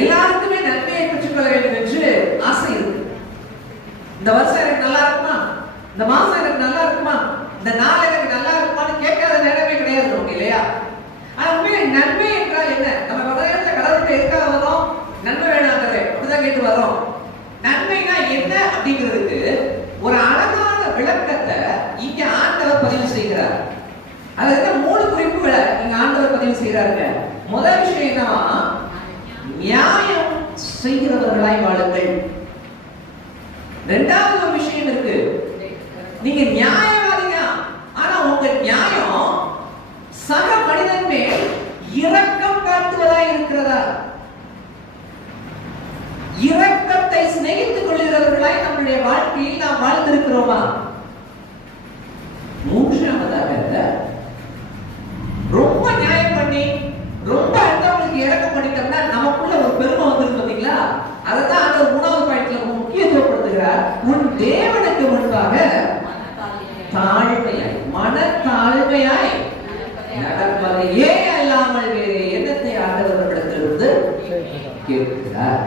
எல்லாருக்குமே நன்மையை பெற்றுக்கொள்ள வேண்டும் என்று ஆசை இருக்கு. இந்த வருஷம் எனக்கு நல்லா இருக்குமா, இந்த மாசம் எனக்கு நல்லா இருக்குமா, இந்த நாள் எனக்கு நல்லா இருக்குமான்னு கேட்காத நேரமே கிடையாது நமக்கு இல்லையா? ஆனா உண்மையிலே நன்மை என்றால் என்ன? நம்ம பகவான்கிட்ட கடவுள்கிட்ட எதுக்காக வரோம்? நன்மை வேணாங்கிறதே அப்படிதான் கேட்டு வரோம். நன்மைனா என்ன அப்படிங்கிறதுக்கு ஒரு அழகான விளக்கத்தை இங்க ஆண்டவர் பதிவு செய்கிறார். அது என்ன 3 குறிப்புகளை இங்க ஆண்டவர் பதிவு செய்கிறாருங்க. முதல் விஷயம் என்னவா, நியாயம் செய்கிறவர்களாய் வாழுங்கள். இரண்டாவது ஒரு விஷயம் இருக்கு, நீங்க நியாயவாதிங்க, ஆனா உங்க நியாயம் சக மனிதன் மேல் இரக்கம் காட்டுவதாய் இருக்கிறதா? இரக்கத்தை சிநேகித்துக் கொள்கிறவர்களாய் நம்முடைய வாழ்க்கையில் நாம் வாழ்ந்திருக்கிறோமா? மூன்றாவதாக, ரொம்ப நியாயம் பண்ணி ரொம்ப அடுத்தவங்களுக்கு இறக்கம் பண்ணிட்டோம்னா நமக்குள்ள ஒரு பெருமை வந்துருக்கு பாத்தீங்களா? அதைதான் அந்த 3வது பாயிண்ட்ல முக்கியத்துவப்படுத்துகிறார். உன் தேவனுக்கு முன்பாக தாழ்மையாய், மன தாழ்மையாய் நடப்பதையே அல்லாமல் வேறு எண்ணத்தை ஆண்டவரிடத்திலிருந்து கேட்கிறார்.